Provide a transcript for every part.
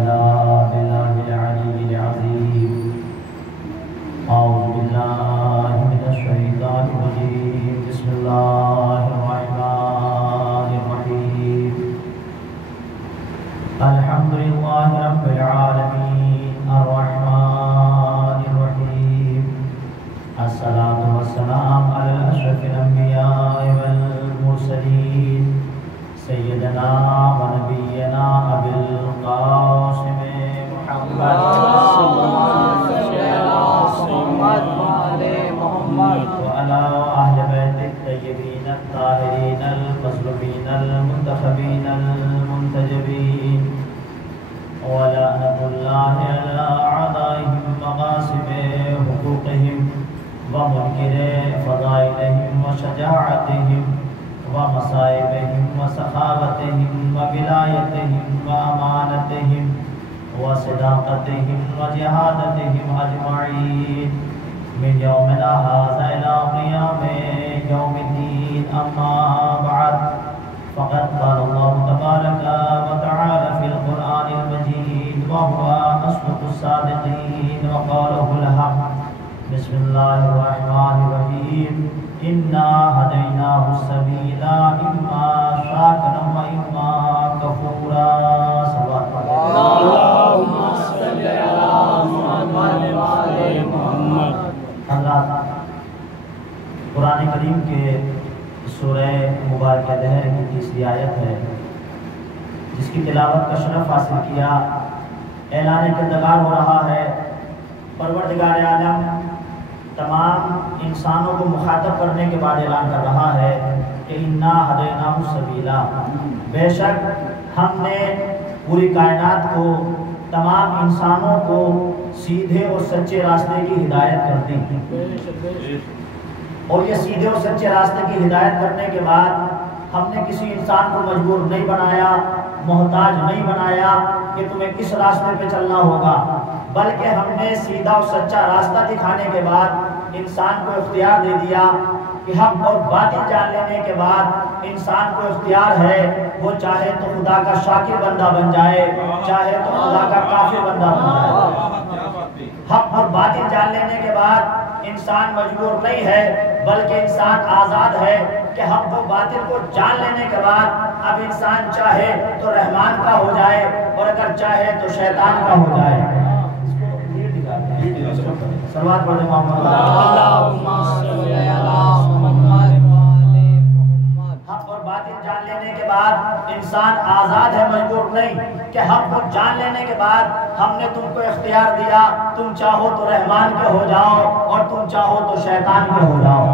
بالله العلي العظيم أعوذ بالله من الشيطان الرجيم بسم الله الرحمن الرحيم الحمد لله رب العالمين الرحمن الرحيم الصلاة والسلام على أشرف الأنبياء والمرسلين سيدنا ونبينا أبي القاسم محمد وعلى أهل بيت الطيبين الطاهرين المظلومين المنتخبين المنتجبين ولعنة الله على أعدائهم وغاصب حقوقهم ومنكر فضائلهم وشجاعتهم ومصائبهم وسخاوتهم وولايتهم وأمانتهم وصداقتهم وجهادتهم أجمعين من يومنا هذا إلى قيام يوم الدين أما بعد فقد قال الله تبارك وتعالى في القرآن المجيد وهو أصدق الصادقين وقوله الحق بسم الله الرحمن الرحيم إنا هديناه السبيل إما شاكرا وإما كفورا اللهم صل على محمد وعلى محمد. اللہ قرآن کریم کے سورہ مبارکہ دہر کی تیسری آیت ہے جس کی تلاوت کا شرف حاصل کیا. اعلان کردگار ہو رہا ہے. پروردگار عالم تمام انسانوں کو مخاطب کرنے کے بعد اعلان کر رہا ہے کہ انا ہدیناہ السبیلا، بے شک ہم نے پوری کائنات کو، تمام انسانوں کو سیدھے اور سچے راستے کی ہدایت کر دی. اور یہ سیدھے اور سچے راستے کی ہدایت کرنے کے بعد ہم نے کسی انسان کو مجبور نہیں بنایا، محتاج نہیں بنایا کہ تمہیں کس راستے پہ چلنا ہوگا، بلکہ ہم نے سیدھا اور سچا راستہ دکھانے کے بعد انسان کو اختیار دے دیا کہ حق اور باطل جان لینے کے بعد انسان کو اختیار ہے وہ چاہے تو خدا کا شاکر بندہ بن جائے، چاہے تو خدا کا کافر بندہ بن جائے. حق اور باطل جان لینے کے بعد انسان مجبور نہیں ہے بلکہ انسان آزاد ہے کہ حق و باطل کو جان لینے کے بعد اب انسان چاہے تو رحمان کا ہو جائے اور اگر چاہے تو شیطان کا ہو جائے. صلوات پڑھیں محمد. اللهم صل على محمد وعلى محمد. حق اور باطل جان لینے کے بعد انسان آزاد ہے، مجبور نہیں کہ حق کو جان لینے کے بعد ہم نے تم کو اختیار دیا، تم چاہو تو رحمان کے ہو جاؤ اور تم چاہو تو شیطان کے ہو جاؤ.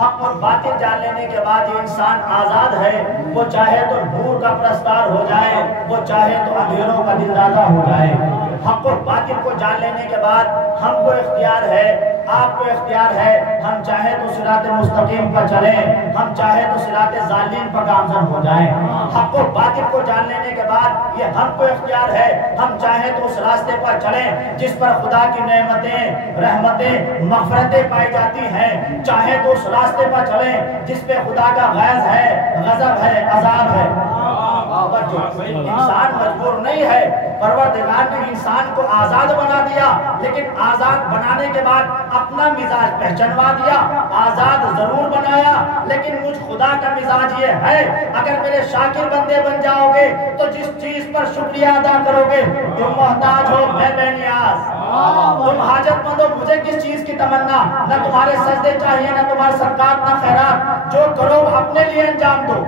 حق اور باطل جان لینے کے بعد یہ انسان آزاد ہے، وہ چاہے تو نور کا پرستار ہو جائے، وہ چاہے تو اندھیروں کا دلدادہ ہو جائے. حق اور باطل کو جان لینے کے بعد ہم کو اختیار ہے، آپ کو اختیار ہے، ہم چاہے تو صراط مستقیم پر چلیں، ہم چاہے تو صراط ظالمین پر گامزن ہو جائیں. حق و باطل کو جان لینے کے بعد یہ ہم کو اختیار ہے، ہم چاہے تو اس راستے پر چلیں جس پر خدا کی نعمتیں، رحمتیں، مغفرتیں پائی جاتی ہیں، چاہے تو اس راستے پر چلیں جس پہ خدا کا غیظ ہے، غضب ہے، عذاب ہے. انسان مجبور نہیں ہے، پروردگار نے انسان کو آزاد بنا دیا، لیکن آزاد بنانے کے بعد اپنا مزاج پہچنوا دیا. آزاد ضرور بنایا لیکن مجھ خدا کا مزاج یہ ہے اگر میرے شاکر بندے بن جاؤ گے تو جس چیز پر شکریہ ادا کرو گے، تم محتاج ہو میں بے نیاز، تم حاجت مند ہو مجھے کس چیز کی تمنا، نہ تمہارے سجدے چاہیے نہ تمہارے صدقات نہ خیرات، جو کرو اپنے لیے انجام دو.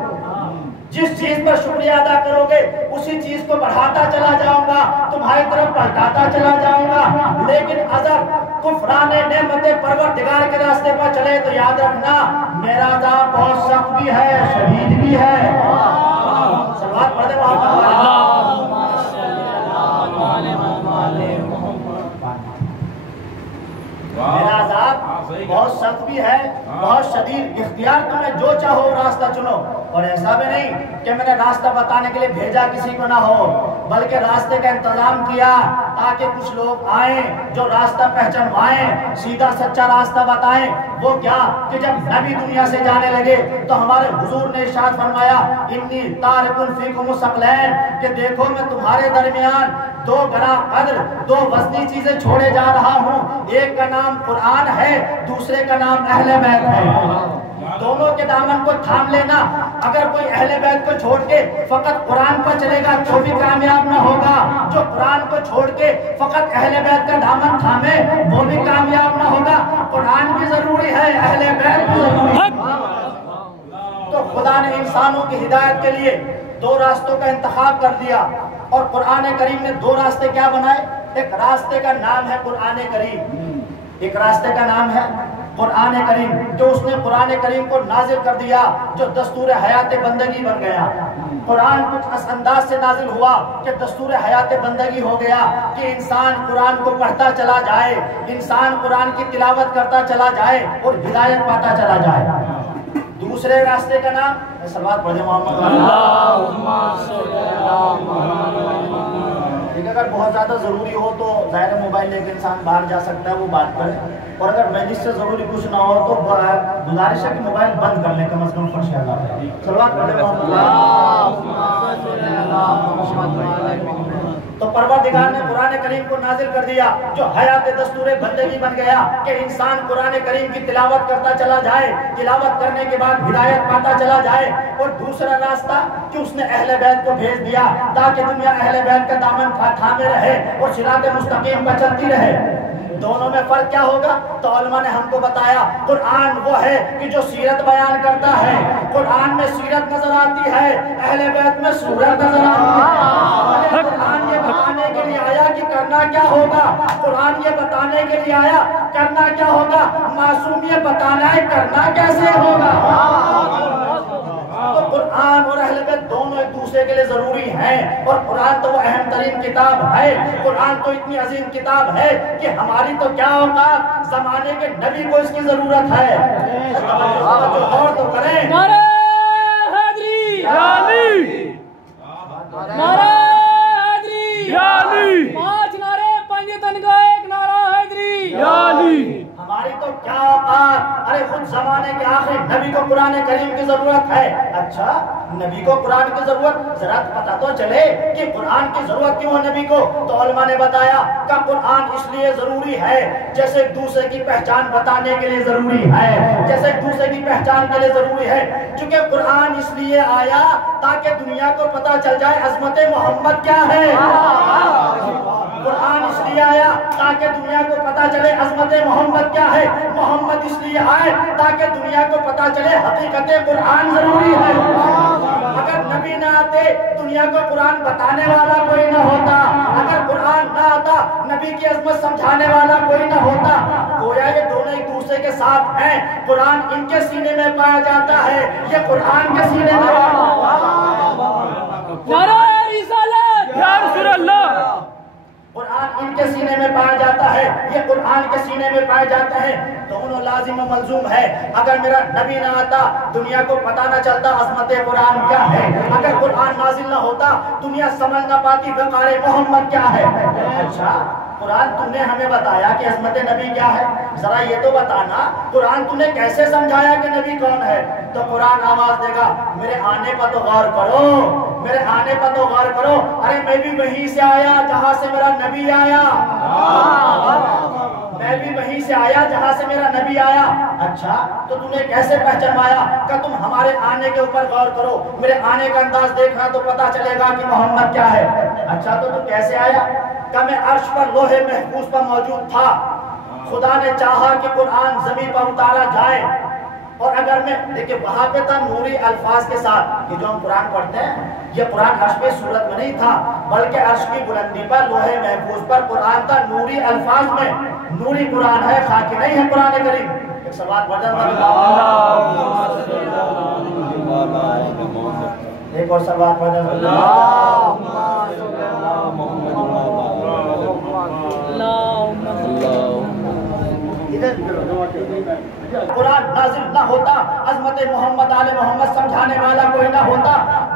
جس چیز پر شکریہ ادا کرو گے اسی چیز کو بڑھاتا چلا جاؤں گا، تمہاری طرف پلٹاتا چلا جاؤں گا. لیکن اگر کفران نعمت پروردگار کے راستے پر چلے تو یاد رکھنا میرا عذاب بہت سخت بھی ہے، شدید بھی ہے. صلوات پڑھتے محمد. اللهم صل على محمد. میرا عذاب بہت سخت بھی ہے، بہت شدید. اختیار تمہیں جو چاہو راستہ چنو، اور ایسا بھی نہیں کہ میں نے راستہ بتانے کے لیے بھیجا کسی کو نہ ہو. بلکہ راستے کا انتظام کیا تاکہ کچھ لوگ آئیں جو راستہ پہچانوائیں، سیدھا سچا راستہ بتائیں۔ وہ کیا کہ جب نبی دنیا سے جانے لگے تو ہمارے حضور نے ارشاد فرمایا انی تارک فیکم الثقلین، کہ دیکھو میں تمہارے درمیان دو گراں قدر، دو وزنی چیزیں چھوڑے جا رہا ہوں، ایک کا نام قرآن ہے، دوسرے کا نام اہل بیت ہے۔ دونوں کے دامن کو تھام لینا۔ اگر کوئی اہل بیت کو چھوڑ کے فقط قرآن پر چلے گا تو بھی کامیاب نہ ہوگا، جو قرآن کو چھوڑ کے فقط اہل بیت کا دامن تھامے وہ بھی کامیاب نہ ہوگا۔ قرآن بھی ضروری ہے، اہل بیت بھی ضروری ہے۔ تو خدا نے انسانوں کی ہدایت کے لیے دو راستوں کا انتخاب کر دیا، اور قرآن کریم نے دو راستے کیا بنائے؟ ایک راستے کا نام ہے قرآن کریم، ایک راستے کا نام ہے قرآن کریم، جو اس نے قرآن کریم کو نازل کر دیا جو دستور حیات بندگی بن گیا۔ قرآن کچھ اس انداز سے نازل ہوا کہ دستور حیات بندگی ہو گیا کہ انسان قرآن کو پڑھتا چلا جائے، انسان قرآن کی تلاوت کرتا چلا جائے اور ہدایت پاتا چلا جائے۔ دوسرے راستے کا نام صلوات پڑھیں محمد لیکن اگر بہت زیادہ ضروری ہو تو ظاہر موبائل لے کے انسان باہر جا سکتا ہے، وہ بات کرے، اور اگر مجلس سے ضروری کچھ نہ ہو تو گزارش ہے کہ موبائل بند کر لیں کم از کم فرش اللہ۔ صلوات پڑھیں محمد۔ تو پروردگار نے قرآن کریم کو نازل کر دیا جو حیات دستور بندگی بن گیا کہ انسان قرآن کریم کی تلاوت کرتا چلا جائے، تلاوت کرنے کے بعد ہدایت پاتا چلا جائے۔ اور دوسرا راستہ کہ اس نے اہل بیت کو بھیج دیا تاکہ دنیا اہل بیت کا دامن تھامے رہے اور صراط مستقیم پر چلتی رہے۔ دونوں میں فرق کیا ہوگا؟ تو علماء نے ہم کو بتایا قرآن وہ ہے کہ جو سیرت بیان کرتا ہے، قرآن میں سیرت نظر آتی ہے، اہل بیت میں سورت نظر آتی ہے۔ قرآن یہ بتانے کے لیے آیا کہ کرنا کیا ہوگا، قرآن یہ بتانے کے لیے آیا کرنا کیا ہوگا، معصوم یہ بتانا ہے کرنا کیسے ہوگا۔ تو قرآن اور اہل بیت دونوں ایک دوسرے کے لیے ضروری ہیں، اور قرآن تو وہ اہم ترین کتاب ہے، قرآن تو اتنی عظیم کتاب ہے کہ ہماری تو کیا اوقات، زمانے کے نبی کو اس کی ضرورت ہے۔ غور تو کریں۔ نعرہ حیدری یا علی، نعرہ حیدری یا علی، 5 نعرے پنجتن کا ایک نعرہ حیدری یا علی۔ ہماری تو کیا اوقات، ارے خود زمانے کے آخری نبی کو قرآن کریم کی ضرورت ہے۔ اچھا نبی کو قرآن کی ضرورت، ذرا پتہ تو چلے کہ قرآن کی ضرورت کیوں ہے نبی کو۔ تو علماء نے بتایا کہ قرآن اس لیے ضروری ہے جیسے ایک دوسرے کی پہچان بتانے کے لیے ضروری ہے، جیسے ایک دوسرے کی پہچان کے لیے ضروری ہے، چونکہ قرآن اس لیے آیا تاکہ دنیا کو پتہ چل جائے عظمت محمد کیا ہے۔ قرآن اس لیے آیا تاکہ دنیا کو پتہ چلے عظمت محمد کیا ہے۔ محمد اس لیے آئے تاکہ دنیا کو پتہ چلے حقیقت قرآن ضروری ہے۔ اگر نبی نہ آتے دنیا کو قرآن بتانے والا کوئی نہ ہوتا، اگر قرآن نہ آتا نبی کی عظمت سمجھانے والا کوئی نہ ہوتا۔ گویا یہ دونوں ایک دوسرے کے ساتھ ہیں، قرآن ان کے سینے میں پایا جاتا ہے، یہ قرآن کے سینے میں نعرہ رسالت یا رسول اللہ، قرآن ان کے سینے میں پایا جاتا ہے، یہ قرآن کے سینے میں پائے جاتے ہیں۔ دونوں لازم و ملزوم ہے۔ اگر میرا نبی نہ آتا دنیا کو پتہ نہ چلتا عظمت قرآن کیا ہے، اگر قرآن نازل نہ ہوتا دنیا سمجھ نہ پاتی وقار محمد کیا ہے۔ اچھا قرآن تم نے ہمیں بتایا کہ عظمت نبی کیا ہے، ذرا یہ تو بتانا قرآن تم نے کیسے سمجھایا کہ نبی کون ہے۔ تو قرآن آواز دے گا میرے آنے پر تو غور کرو، میرے آنے پر تو غور کرو، ارے میں بھی وہیں سے آیا جہاں سے میرا نبی آیا، میں بھی وہیں سے آیا جہاں سے میرا نبی آیا۔ اچھا تو تم نے کیسے پہچانوایا کہ تم ہمارے آنے کے اوپر غور کرو، میرے آنے کا انداز دیکھنا تو پتہ چلے گا کہ محمد کیا ہے۔ اچھا تو تم کیسے آیا؟ کہ میں عرش پر لوہے محفوظ پر موجود تھا، خدا نے چاہا کہ قرآن زمین پر اتارا جائے، اور اگر میں دیکھیں وہاں پہ تھا نوری الفاظ کے ساتھ، یہ جو ہم قرآن پڑھتے ہیں یہ قرآن عرش پہ صورت میں نہیں تھا بلکہ عرش کی بلندی پر لوہے محفوظ پر قرآن تھا نوری الفاظ میں۔ نوری قرآن ہے، خاکی نہیں ہے قرآن کریم۔ ایک سوال ایک اور سوال قرآن نازل نہ ہوتا، عظمت محمد آل محمد سمجھانے والا کوئی نہ ہوتا،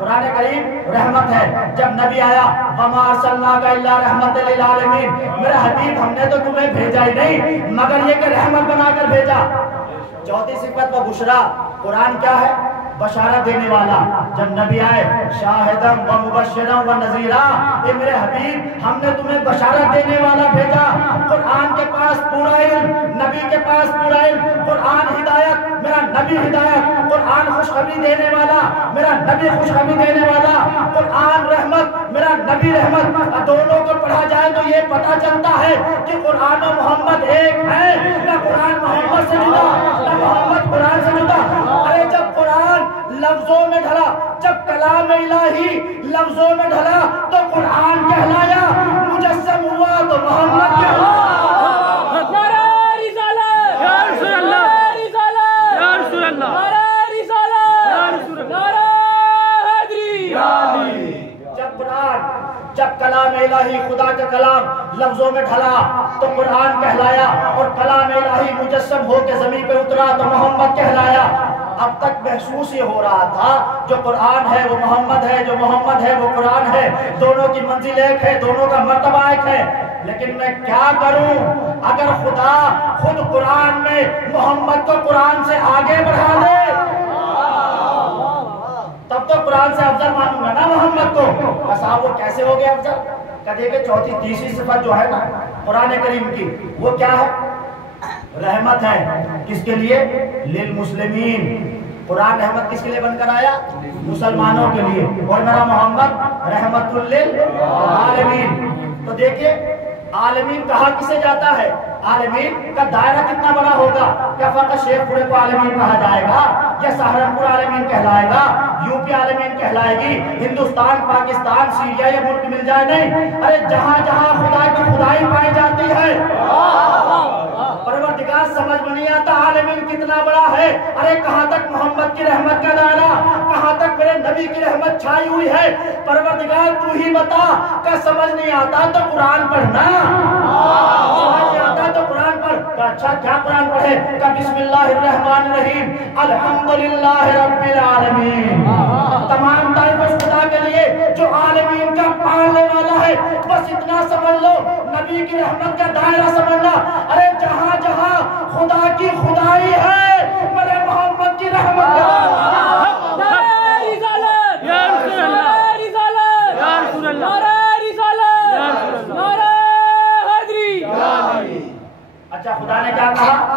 قرآن کریم رحمت ہے. جب نبی آیا وما ارسلناک الا رحمت للعالمین، میرے حبیب ہم نے تو تمہیں بھیجا ہی نہیں مگر یہ کہ رحمت بنا کر بھیجا. چوتھی صفت و بشرا، قرآن کیا ہے؟ بشارت دینے والا. جب نبی آئے شاہدم و مبشرم و نذیرا، اے میرے حبیب ہم نے تمہیں بشارت دینے والا بھیجا. قرآن کے پاس پورا علم، نبی کے پاس پورا علم. قرآن ہدایت، میرا نبی ہدایت. قرآن خوشخبری دینے والا، میرا نبی خوشخبری دینے والا. قرآن رحمت، میرا نبی رحمت. دونوں کو پڑھا جائے تو یہ پتہ چلتا ہے کہ قرآن و محمد ایک ہے. نہ قرآن محمد سے جدا، نہ محمد قرآن سے جدا. ارے جب قرآن لفظوں میں ڈھلا، جب کلام الہی لفظوں میں ڈھلا تو قرآن کہلایا، مجسم ہوا تو محمد کہلایا. جب کلام الہی خدا کا کلام لفظوں میں ڈھلا تو قرآن کہلایا، اور کلام الہی مجسم ہو کے زمین پہ اترا تو محمد کہلایا. اب تک محسوس یہ ہو رہا تھا جو قرآن ہے وہ محمد ہے، جو محمد ہے وہ قرآن ہے. دونوں کی منزل ایک ہے، دونوں کا مرتبہ ایک ہے. لیکن میں کیا کروں اگر خدا خود قرآن میں محمد کو قرآن سے آگے بڑھا دے؟ تب تو قرآن سے افضل مانوں گا نا محمد کو. صاحب وہ کیسے ہو گیا افضل؟ کہتے کہ چوتھی تیسری صفت جو ہے نا قرآن کریم کی وہ کیا ہے؟ رحمت ہے. کس کے لیے؟ للمسلمین. قرآن رحمت کس کے لیے بن کر آیا؟ مسلمانوں کے لیے. اور میرا محمد رحمت للعالمین. تو دیکھیے عالمین کہا کسے جاتا ہے؟ عالمین کا دائرہ کتنا بڑا ہوگا؟ کیا فقط شیخ پورے کو عالمین کہا جائے گا، یا سہارنپور عالمین کہلائے گا، یو پی عالمین کہلائے گی، ہندوستان، پاکستان، سیریا یہ ملک مل جائے؟ نہیں. ارے جہاں جہاں خدا کی خدائی پائی جاتی ہے پروردگار سمجھ میں نہیں آتا عالمین کتنا بڑا ہے. ارے کہاں تک محمد کی رحمت کا دائرہ، کہاں تک میرے نبی کی رحمت چھائی ہوئی ہے. پروردگار تو ہی بتا. کہ سمجھ نہیں آتا تو قرآن پڑھنا، سمجھ نہیں آتا تو قرآن پڑھ. اچھا کیا قرآن پڑھے؟ کہ بسم اللہ الرحمن الرحیم الحمدللہ رب العالمین. تمام تعریف اس خدا کے لیے جو عالمین کا پالنے والا ہے. بس اتنا سمجھ لو، نبی کی رحمت کا دائرہ سمجھنا. ارے جہاں جہاں خدا کی خدائی ہے میرے محمد کی رحمت اچھا خدا نے کیا کہا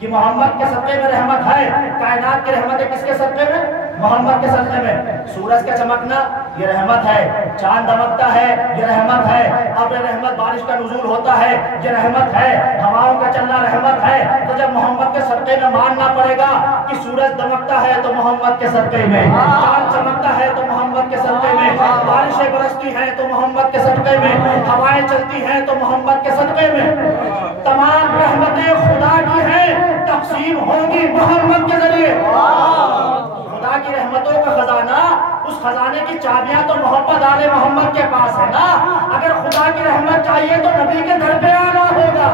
کہ محمد کے صدقے میں رحمت ہے. کائنات کی رحمت ہے کس کے صدقے میں؟ محمد کے صدقے میں. سورج کا چمکنا یہ رحمت ہے، چاند دمکتا ہے یہ رحمت ہے، ابر رحمت بارش کا نزول ہوتا ہے یہ رحمت ہے، ہواؤں کا چلنا رحمت ہے. تو جب محمد کے صدقے میں ماننا پڑے گا کہ سورج دمکتا ہے تو محمد کے صدقے میں، چاند چمکتا ہے تو محمد کے صدقے میں، بارشیں برستی ہیں تو محمد کے صدقے میں، ہوائیں چلتی ہیں تو محمد کے صدقے میں. تمام رحمتیں خدا کی ہیں، تقسیم ہوگی محمد کے ذریعے. خدا کی رحمتوں کا خزانہ، اس خزانے کی چابیاں تو محمد آل محمد کے پاس ہے نا. اگر خدا کی رحمت چاہیے تو نبی کے گھر پہ آنا ہوگا.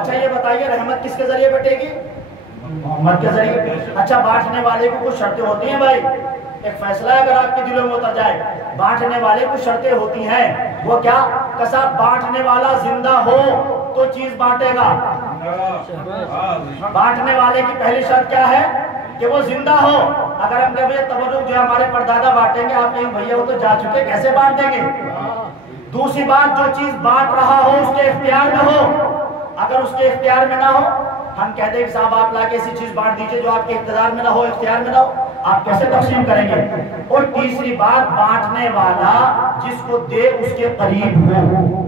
اچھا یہ بتائیے رحمت کس کے ذریعے بٹے گی؟ محمد کے ذریعے. اچھا بانٹنے والے کو کچھ شرطیں ہوتی ہیں بھائی، ایک فیصلہ ہے اگر آپ کے دلوں میں اتر جائے. بانٹنے والے کو شرطیں ہوتی ہیں. وہ کیا؟ کہ صاحب بانٹنے والا زندہ ہو تو چیز بانٹے گا. بانٹنے والے کی پہلی شرط کیا ہے؟ کہ وہ زندہ ہو. اگر ہم کہیں تبرک جو ہمارے پردادا بانٹیں گے، آپ کہیں بھیا وہ تو جا چکے کیسے بانٹ دیں گے؟ دوسری بات، جو چیز بانٹ رہا ہو اس کے اختیار میں ہو. اگر اس کے اختیار میں نہ ہو، ہم کہتے ہیں کہ صاحب آپ لا کے ایسی چیز بانٹ دیجئے جو آپ کے اقتدار میں نہ ہو، اختیار میں نہ ہو، آپ کیسے تقسیم کریں گے؟ اور تیسری بات، بانٹنے والا جس کو دے اس کے قریب ہو.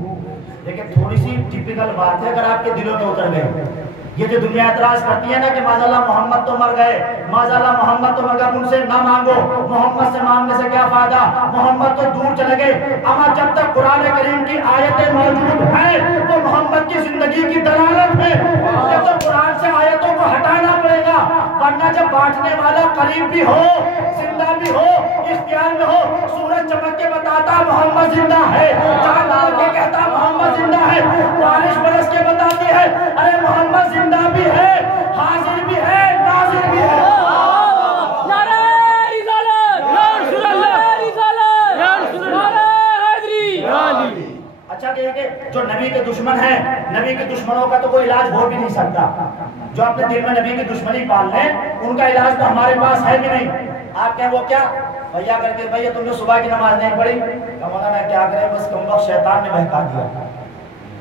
لیکن تھوڑی سی ٹپیکل بات ہے اگر آپ کے دلوں میں اتر گئے. یہ جو دنیا اعتراض کرتی ہے نا کہ معاذاللہ محمد تو مر گئے، معاذاللہ محمد تو مر گئے، ان سے نہ مانگو، محمد سے مانگنے سے کیا فائدہ، محمد تو دور چلے گئے. اما جب تک قرآن کریم کی آیتیں موجود ہیں تو محمد کی زندگی کی دلالت ہے. جب تک قرآن سے آیتوں کو ہٹانا پڑے گا، ورنہ جب بانٹنے والا قریب بھی ہو، زندہ بھی ہو، اختیار میں ہو، سورج چمک کے بتاتا محمد زندہ ہے، چاند آ کے کہتا محمد زندہ ہے، بارش برس کے بتاتی ہے ارے محمد زندہ بھی ہے، حاضر بھی ہے، ناظر بھی ہے. نعرہ رسالت کوئی علاج ہو بھی نہیں سکتا. جو اپنے دل میں نبی کی دشمنی پال لیں ان کا علاج تو ہمارے پاس ہے بھی نہیں. آپ کہیں وہ کیا بھیا کر کے بھیا تم نے صبح کی نماز نہیں پڑھی, مولانا کیا کرے بس کم وقت شیطان نے بہکا دیا.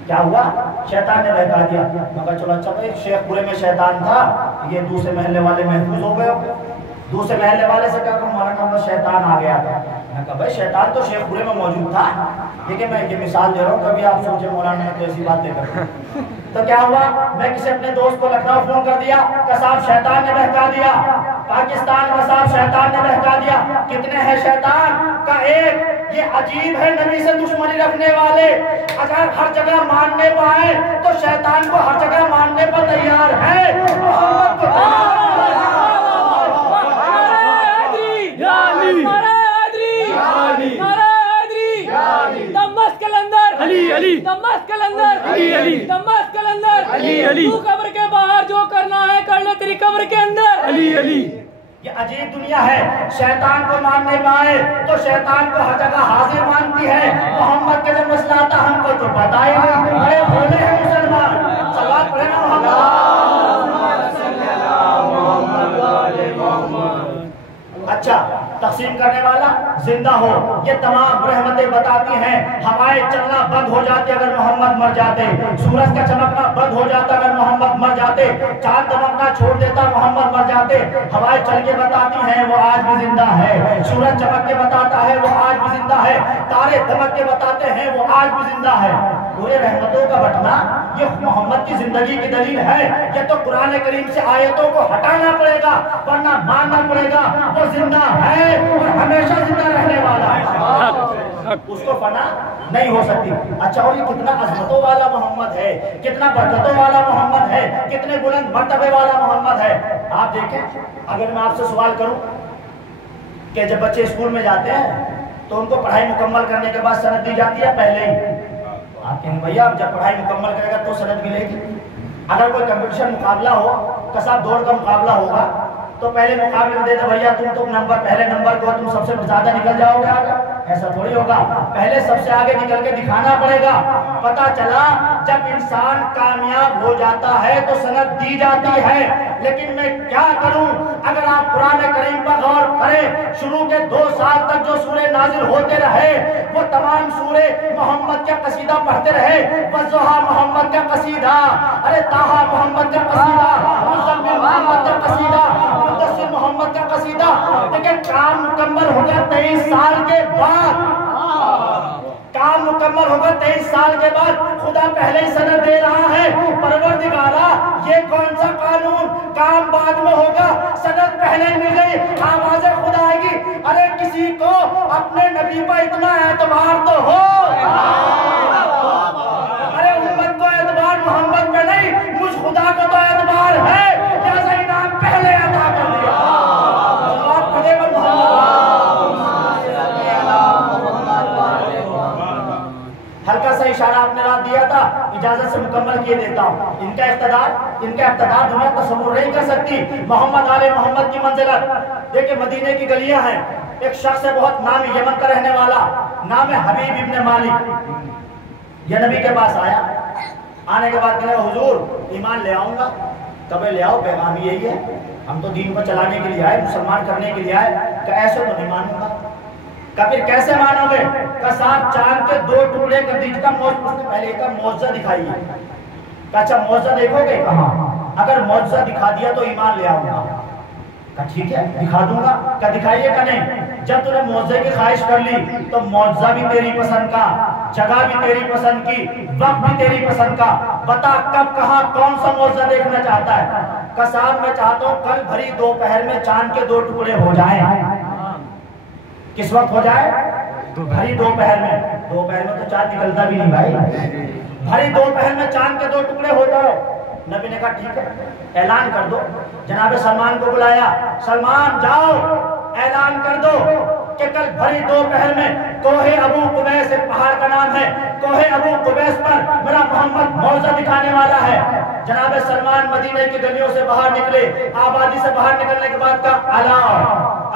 کیا ہوا؟ شیطان نے بہکا دیا. مگر چلو اچھا بھائی شیخ پورے میں شیطان تھا, یہ دوسرے محلے والے محفوظ ہو گئے. دوسرے محلے والے سے کہا کہ مولانا بس شیطان آ گیا تھا. میں کہا بھائی شیطان تو شیخ پورے میں موجود تھا, لیکن میں یہ مثال دے رہا ہوں, کبھی آپ سوچے مولانا نے تو ایسی بات نہیں کرتا. تو کیا ہوا, میں کسی اپنے دوست کو لکھنؤ فون کر دیا کہ صاحب شیطان نے بہکا دیا, پاکستان کا صاحب شیطان نے بہکا دیا. کتنے ہیں شیطان کا ایک, یہ عجیب ہے نبی سے دشمنی رکھنے والے. اگر ہر جگہ ماننے پائے تو شیطان کو ہر جگہ ماننے پر تیار ہے. محمد کو تو قبر کے باہر جو کرنا ہے کر لے تیری قبر کے اندر. علی علی یہ عجیب دنیا ہے. شیطان کو ماننے پائے تو شیطان کو ہر جگہ حاضر مانتی ہے. محمد کے جب مسئلہ آتا ہم کو تو پتا ہی نہیں. بڑے بھولے ہیں مسلمان. صلوات پڑھیں نا محمد. اچھا تقسیم کرنے والا زندہ ہو, یہ تمام رحمتیں بتاتی ہیں. ہوائیں چلنا بند ہو جاتے اگر محمد مر جاتے, سورج کا چمکنا بند ہو جاتا اگر محمد مر جاتے, چاند دمکنا چھوڑ دیتا محمد مر جاتے. ہوائیں چل کے بتاتی ہیں وہ آج بھی زندہ ہے, سورج چمک کے بتاتا ہے وہ آج بھی زندہ ہے, تارے دمک کے بتاتے ہیں وہ آج بھی زندہ ہے. پورے رحمتوں کا بٹنا یہ محمد کی زندگی کی دلیل ہے. یہ تو قرآن کریم سے آیتوں کو ہٹانا پڑے گا ورنہ ماننا پڑے گا وہ زندہ ہے اور ہمیشہ زندہ رہنے والا ہے, اس کو فنا نہیں ہو سکتی. اچھا اور یہ کتنا عظمتوں والا محمد ہے, کتنا برکتوں والا محمد ہے, کتنے بلند مرتبے والا محمد ہے. آپ دیکھیں اگر میں آپ سے سوال کروں کہ جب بچے اسکول میں جاتے ہیں تو ان کو پڑھائی مکمل کرنے کے بعد سند دی جاتی ہے پہلے ہی. آپ کہیں بھیا جب پڑھائی مکمل کرے گا تو سند ملے گی. اگر کوئی کمپٹیشن مقابلہ ہو, کسب دوڑ کا مقابلہ ہوگا تو پہلے مقابلے میں دے دو بھیا تم نمبر پہلے نمبر کو تم سب سے زیادہ نکل جاؤ گے آگے. ایسا تھوڑی ہوگا, پہلے سب سے آگے نکل کے دکھانا پڑے گا. پتا چلا جب انسان کامیاب ہو جاتا ہے تو سند دی جاتی ہے. لیکن میں کیا کروں, اگر آپ قرآن کریم پر غور کریں, شروع کے 2 سال تک جو سورے نازل ہوتے رہے وہ تمام سورے محمد کا قصیدہ پڑھتے رہے. وضحیٰ محمد کا قصیدہ, ارے طٰہٰ محمد کا قصیدہ, مزمل محمد کا قصیدہ, مدثر محمد کا قصیدہ. لیکن کام مکمل ہو گیا 23 سال کے بعد, کام مکمل ہوگا 23 سال کے بعد. خدا پہلے ہی سند دے رہا ہے, پروردگارا یہ کون سا قانون, کام بعد میں ہوگا سند پہلے مل گئی. آواز خدا آئے گی, ارے کسی کو اپنے نبی پر اتنا اعتبار تو ہو, ارے امت کو اعتبار محمد پہ نہیں مجھ خدا کو تو اعتبار ہے, لہذا انعام پہلے عطا کر دیا. ہلکا سا اشارہ آپ نے رات دیا تھا, اجازت سے مکمل کیے دیتا ہوں. ان کا اقتدار دنیا تصور نہیں کر سکتی. محمد آل محمد کی منزلت دیکھیں. مدینے کی گلیاں ہیں, ایک شخص ہے بہت نامی یمن کا رہنے والا, نام ہے حبیب ابن مالک. یہ نبی کے پاس آیا, آنے کے بعد کہنے حضور ایمان لے آؤں گا. کبھی لے آؤ, پیغام یہی ہے, ہم تو دین کو چلانے کے لیے آئے, مسلمان کرنے کے لیے آئے. کہ ایسے تو نہیں مانوں گا. پھر کیسے مانو گے؟ کہ صاحب چاند کے 2 ٹکڑے کر دیجیے گا. پہلے کا معجزہ دکھائیے. کہ اچھا معجزہ دیکھو گے؟ کہاں, اگر معجزہ دکھا دیا تو ایمان لے آؤں گا. کہ ٹھیک ہے دکھا دوں گا. کہ دکھائیے کہ نہیں. جب تُو نے معجزے کی خواہش کر لی تو معجزہ بھی تیری پسند کا, جگہ بھی تیری پسند کی, وقت بھی تیری پسند کا. بتا کب کہاں کون سا معجزہ دیکھنا چاہتا ہے؟ کہ صاحب میں چاہتا ہوں کل بھری دوپہر میں چاند کے 2 ٹکڑے ہو جائیں. کس وقت ہو جائے؟ بھری دوپہر میں. دوپہر میں تو چاند نکلتا بھی نہیں بھائی. بھری دوپہر میں چاند کے 2 ٹکڑے ہو جائے. نبی نے کہا ٹھیک ہے, اعلان کر دو. جناب سلمان کو بلایا, سلمان جاؤ اعلان کر دو کہ کل بھری دوپہر میں کوہ ابو قبیس, ایک پہاڑ کا نام ہے, کوہ ابو قبیس پر میرا محمد معجزہ دکھانے والا ہے. جناب سلمان مدینہ کی گلیوں سے باہر نکلے, آبادی سے باہر نکلنے کے بعد کہا الا,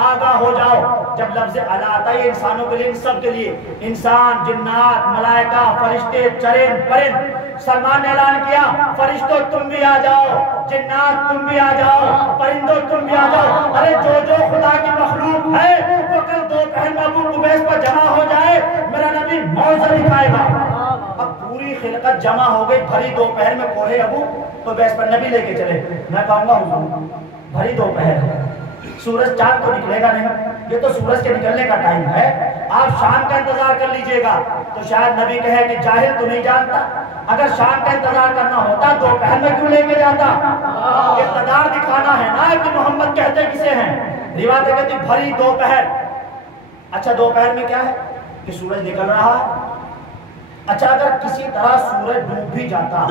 آگاہ ہو جاؤ. جب لفظ الا آتا ہے انسانوں کے لیے, ان سب کے لیے, انسان, جنات, ملائکہ, فرشتے, چرند, پرند, سلمان نے اعلان کیا فرشتوں تم بھی آ جاؤ، جنات تم بھی آ جاؤ، پرندوں تم بھی آ جاؤ، ارے جو خدا کی مخلوق ہے وہ کل دوپہر میں ابو قبیس پر جمع ہو جائے، میرا نبی معجزہ دکھائے گا۔ اب پوری خلقت جمع ہو گئی بھری دوپہر میں کوہ ابو قبیس پر، نبی لے کے چلے۔ میں کہوں گا حضور بھری دوپہر ہے، سورج چاند تو نکلے گا نہیں، یہ تو سورج کے نکلنے کا ٹائم ہے، آپ شام کا انتظار کر لیجئے گا۔ تو شاید نبی کہے کہ جاہل تو نہیں جانتا، اگر شام کا انتظار کرنا ہوتا دوپہر میں کیوں لے کے جاتا؟ اقتدار دکھانا ہے نا کہ محمد کہتے کسے ہیں۔ روایت کہتی بھری دوپہر۔ اچھا دوپہر میں کیا ہے کہ سورج نکل رہا ہے۔ اچھا اگر کسی طرح سورج ڈوب بھی جاتا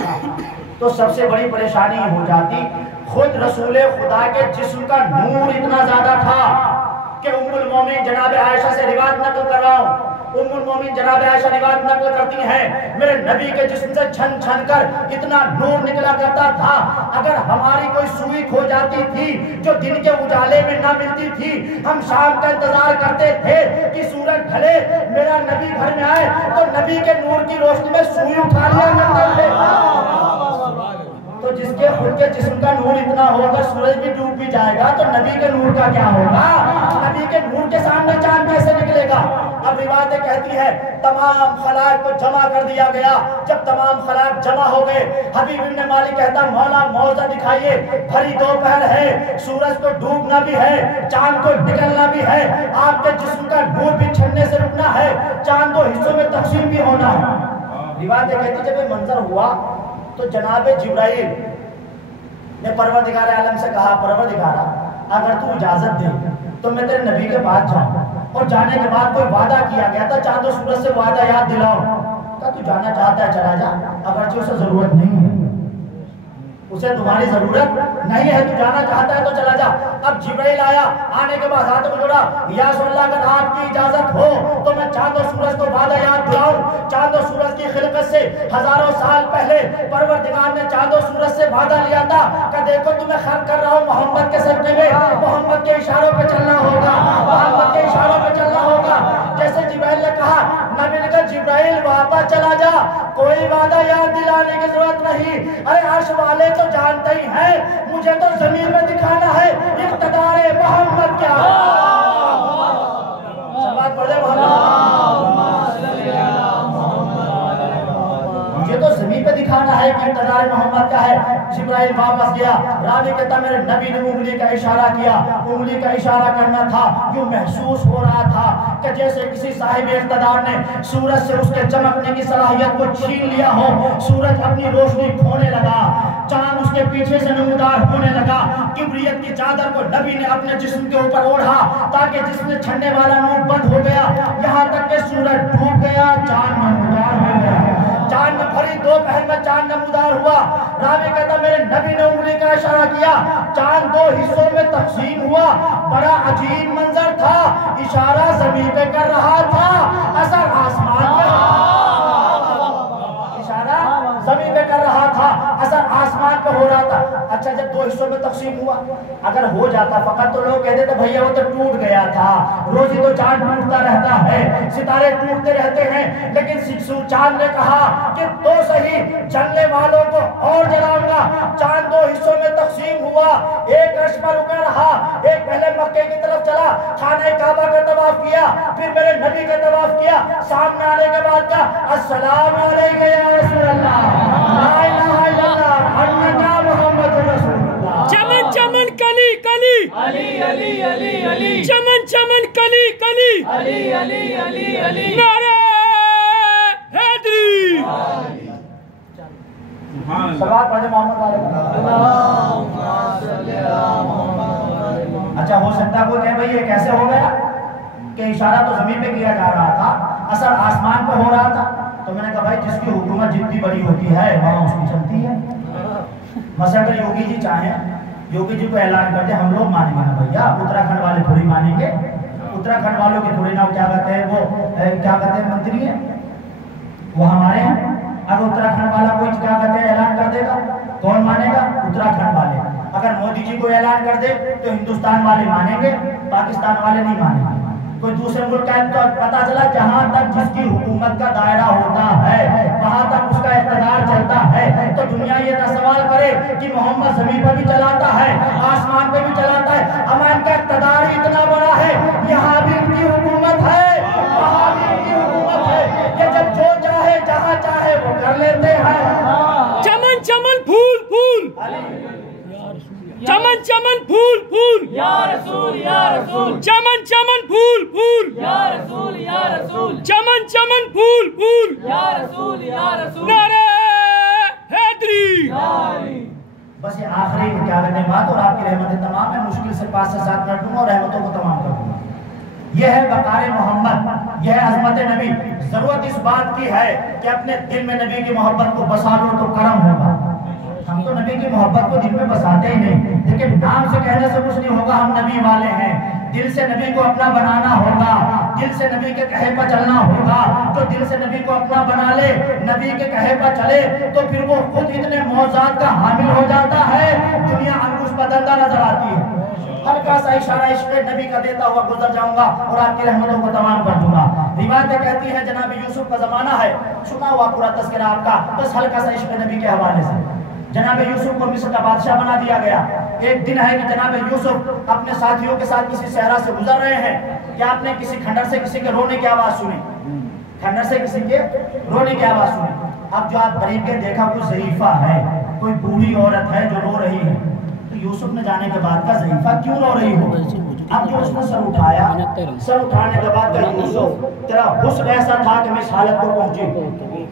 تو سب سے بڑی پریشانی ہو جاتی، خود رسول خدا کے جسم کا نور اتنا زیادہ تھا کہ ام المومنین جناب عائشہ سے روایت نقل کر رہا ہوں، ام المومنین جناب عائشہ روایت نقل کرتی ہیں میرے نبی کے جسم سے چھن چھن کر اتنا نور نکلا کرتا تھا، اگر ہماری کوئی سوئی کھو جاتی تھی جو دن کے اجالے میں نہ ملتی تھی، ہم شام کا انتظار کرتے تھے کہ سورج ڈھلے میرا نبی گھر میں آئے تو نبی کے نور کی روشنی میں سوئی اٹھا لیا کرتے تھے۔ تو جس کے خود کے جسم کا نور اتنا ہوگا سورج بھی ڈوب بھی جائے گا تو نبی کے نور کا کیا ہوگا؟ نبی کے نور کے سامنے چاند کیسے نکلے گا؟ اب روایتیں کہتی ہے تمام خلائق کو جمع کر دیا گیا۔ جب تمام خلائق جمع ہو گئے حبیب ابن مالک کہتا مولا معجزہ دکھائیے، بھری دوپہر ہے، سورج کو ڈوبنا بھی ہے، چاند کو نکلنا بھی ہے، آپ کے جسم کا نور بھی چھننے سے رکنا ہے، چاند دو حصوں میں تقسیم بھی ہونا ہے۔ روایتیں کہتی جب یہ منظر ہوا تو جناب جبرائیل نے پروردگار عالم سے کہا پروردگارا اگر تو اجازت دے تو میں تیرے نبی کے پاس جاؤں، اور جانے کے بعد کوئی وعدہ کیا گیا تھا چاند و سورج سے وعدہ یاد دلاؤ، کہا تو جانا چاہتا ہے چلا جا، اگرچہ اسے ضرورت نہیں ہے، اسے تمہاری ضرورت نہیں ہے، تو جانا چاہتا ہے تو چلا جا۔ اب جبرائیل آیا، آنے کے بعد ہاتھ کو جوڑا یا رسول اللہ اگر آپ کی اجازت ہو تو میں چاند و سورج کو وعدہ یاد دلاؤں۔ چاند و سورج کی خلقت سے ہزاروں سال پہلے پروردگار نے چاند و سورج سے وعدہ لیا تھا کہ دیکھو تمہیں خلق کر رہا ہوں محمد کے صدقے میں، محمد کے اشاروں پہ چلنا ہوگا، محمد کے اشاروں پہ چلنا ہوگا۔ جیسے جبرائیل نے کہا نبی نے کہا جبرائیل واپس چلا جا، کوئی وعدہ یاد دلانے کی ضرورت نہیں، ارے عرش والے تو جانتے ہی ہیں، مجھے تو زمین میں دکھانا ہے اقتدار محمد کیا ہے۔ سبات پڑھ دے مجھے تو زمین پہ دکھانا ہے کہ اقتدار محمد کیا ہے۔ جبرائیل واپس گیا، راوی کہتا میرے نبی نے انگلی کا اشارہ کیا، انگلی کا اشارہ کرنا تھا، یوں محسوس ہو رہا تھا کہ جیسے کسی صاحب اقتدار نے سورج سے اس کے چمکنے کی صلاحیت کو چھین لیا ہو۔ سورج اپنی روشنی کھونے لگا، چاند اس کے پیچھے سے نمودار ہونے لگا، کبریت کی چادر کو نبی نے اپنے جسم کے اوپر اوڑھا تاکہ جسم میں چھننے والا نور بند ہو گیا، یہاں تک کہ سورج ڈوب گیا، چاند نمودار ہو گیا۔ چاند میں بھری دوپہر میں چاند نمودار ہوا، راوی کہتا میرے نبی نے انگلی کا اشارہ کیا، چاند دو حصوں میں تقسیم ہوا، بڑا عجیب منظر تھا، اشارہ زمین پہ کر رہا تھا، اثر آسمان پہ، اشارہ زمین پہ کر رہا تھا، اثر آسمان پہ ہو رہا تھا۔ اچھا جب دو حصوں میں تقسیم ہوا، اگر ہو جاتا فقط تو لوگ کہتے تھے بھیا وہ تو ٹوٹ گیا تھا، روز ہی تو چاند ٹوٹتا رہتا ہے، ستارے ٹوٹتے رہتے ہیں، لیکن چاند نے کہا کہ تو صحیح جلنے والوں کو اور جلاؤں گا۔ چاند دو حصوں میں تقسیم ہوا، ایک عرش پر رکا رہا، ایک پہلے مکے کی طرف چلا، خانہ کعبہ کا طواف کیا، پھر میرے نبی کا طواف کیا، سامنے آنے کے بعد کہا السلام علیکم یا رسول اللہ، لا الہ الا اللہ انک محمد رسول اللہ۔ چمن چمن کلی کلی علی علی علی علی، چمن چمن کلی کلی علی علی علی علی، نعرہ حیدری۔ صلوات پڑھے محمد علیہ۔ اچھا ہو سکتا کوئی کہے بھئی یہ کیسے ہو گیا کہ اشارہ تو زمین پہ کیا جا رہا تھا، اثر آسمان پہ ہو رہا تھا، تو میں نے کہا بھائی جس کی حکومت جتنی بڑی ہوتی ہے وہاں اس کی چلتی ہے۔ مثلا اگر یوگی جی چاہیں، یوگی جی کو اعلان کرتے ہم لوگ مانیں گے نا بھیا، اتراکھنڈ والے تھوڑی مانیں گے، اتراکھنڈ والوں کی تھوڑی نا کیا کہتے ہیں وہ کیا کہتے ہیں منتری ہیں وہ ہمارے ہیں، اگر اتراکھنڈ والا کوئی کیا کہتے ہیں اعلان کر دے گا کون مانے گا؟ اتراکھنڈ والے۔ اگر مودی جی کو اعلان کر دے تو ہندوستان والے مانیں گے، پاکستان والے نہیں مانیں گے۔ کوئی دوسرے ملک کا تو پتا چلا جہاں تک جس کی حکومت کا دائرہ ہوتا ہے وہاں تک اس کا اقتدار چلتا ہے، تو دنیا یہ نہ سوال کرے کہ محمد زمین پر بھی چلاتا ہے، آسمان پہ بھی چلاتا ہے، اما ان کا اقتدار ہی اتنا بڑا ہے، یہاں بھی ان کی حکومت ہے، وہاں بھی ان کی حکومت ہے، کہ جب جو چاہے جہاں چاہے وہ کر لیتے ہیں۔ چمن چمن پھول پھول، چمن چمن پھول پھول، یا رسول یا رسول، چمن چمن پھول پھول، یا رسول یا رسول، چمن چمن پھول پھول، یا رسول یا رسول، نعرہ حیدری۔ بس یہ آخری کیا کہتے ہیں بات، اور آپ کی رحمتیں تمام ہے، مشکل سے 5 سے 7 منٹ دوں گا اور رحمتوں کو تمام کر دوں گا۔ یہ ہے وقار محمد، یہ ہے عظمت نبی۔ ضرورت اس بات کی ہے کہ اپنے دل میں نبی کی محبت کو بسا لو تو کرم ہوگا۔ ہم تو نبی کی محبت کو دل میں بساتے ہی نہیں، لیکن نام سے کہنے سے کچھ نہیں ہوگا، ہم نبی والے ہیں۔ دل سے نبی کو اپنا بنانا ہوگا، دل سے نبی کے کہے پر چلنا ہوگا۔ جو دل سے نبی کو اپنا بنا لے، نبی کے کہے پر چلے، تو پھر وہ خود اتنے معجزات کا حامل ہو جاتا ہے، دنیا انگوش بدلتا نظر آتی ہے۔ ہلکا سا اشارہ عشق نبی کا دیتا ہوا گزر جاؤں گا اور آپ کی رحمتوں کو تمام کر دوں گا۔ روایتیں کہتی ہیں جناب یوسف کا زمانہ ہے، سنا ہوا پورا تذکرہ آپ کا، بس ہلکا سا عشق نبی کے حوالے سے۔ جناب یوسف کو مصر کا بادشاہ بنا دیا گیا۔ ایک دن ہے کہ جناب یوسف اپنے ساتھیوں کے ساتھ کسی صحرا سے گزر رہے ہیں کہ آپ نے کسی کھنڈر سے کسی کے رونے کی آواز سنی، کھنڈر سے کسی کے رونے کی آواز سنی۔ اب جو آپ قریب کے دیکھا کوئی ضعیفہ ہے، کوئی بوڑھی عورت ہے جو رو رہی ہے، تو یوسف نے جانے کے بعد کا ضعیفہ کیوں رو رہی ہو؟ اب جو اس نے سر اٹھایا، سر اٹھانے کے بعد کہا یوسف تیرا حسن ایسا تھا کہ میں اس حالت کو پہنچی۔